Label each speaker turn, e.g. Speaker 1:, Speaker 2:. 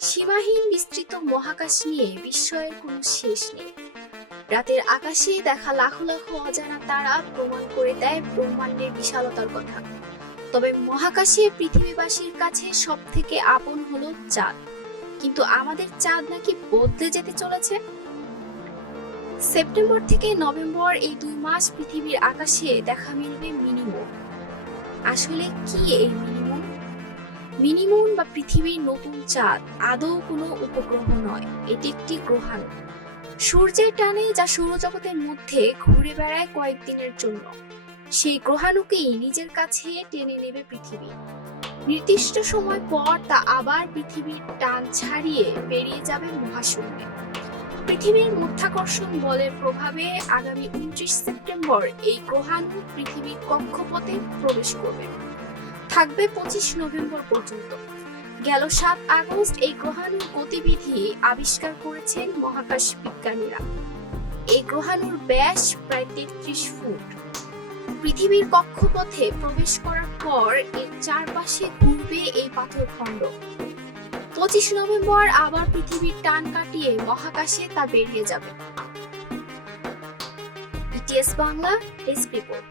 Speaker 1: সীমাহীন বিস্তৃত মহাকাশ নিয়ে বিস্ময়ের কোনো শেষ নেই। রাতের আকাশে দেখা লাখো লাখো অজানা তারা প্রমাণ করে দেয় ব্রহ্মাণ্ডের বিশালতার কথা। তবে মহাকাশে পৃথিবীবাসীর কাছে সব থেকে আপন হলো চাঁদ। কিন্তু আমাদের চাঁদ নাকি বদলে যেতে চলেছে? সেপ্টেম্বর থেকে নভেম্বর এই দুই মাস পৃথিবীর আকাশে দেখা মিলবে মিনিমম। আসলে কি এই মিনিমুন বা পৃথিবীর নতুন চাঁদ আদৌ কোনো উপগ্রহ নয়, এটি একটি গ্রহাণু। সূর্যের টানে যা সৌরজগতের মধ্যে ঘুরে বেড়ায় কয়েকদিনের জন্য। সেই গ্রহাণুকেই নিজের কাছে টেনে নেবে পৃথিবী। নির্দিষ্ট সময় পর তা আবার পৃথিবীর টান ছাড়িয়ে বেরিয়ে যাবে মহাশূন্যে। পৃথিবীর মধ্যাকর্ষণ বলের প্রভাবে আগামী উনত্রিশ সেপ্টেম্বর এই গ্রহাণু পৃথিবীর কক্ষপথে প্রবেশ করবে। থাকবে পঁচিশ নভেম্বর পর্যন্ত। গেল সাত আগস্ট এই গ্রহাণুর গতিবিধি আবিষ্কার করেছেন মহাকাশ বিজ্ঞানীরা। এই গ্রহাণুর ব্যাস প্রায় তেত্রিশ ফুট। পৃথিবীর কক্ষপথে প্রবেশ করার পর এর চারপাশে ঘুরবে এই পাথরখণ্ড। পঁচিশ নভেম্বর আবার পৃথিবীর টান কাটিয়ে মহাকাশে তা বেরিয়ে যাবে। বাংলা রিপোর্ট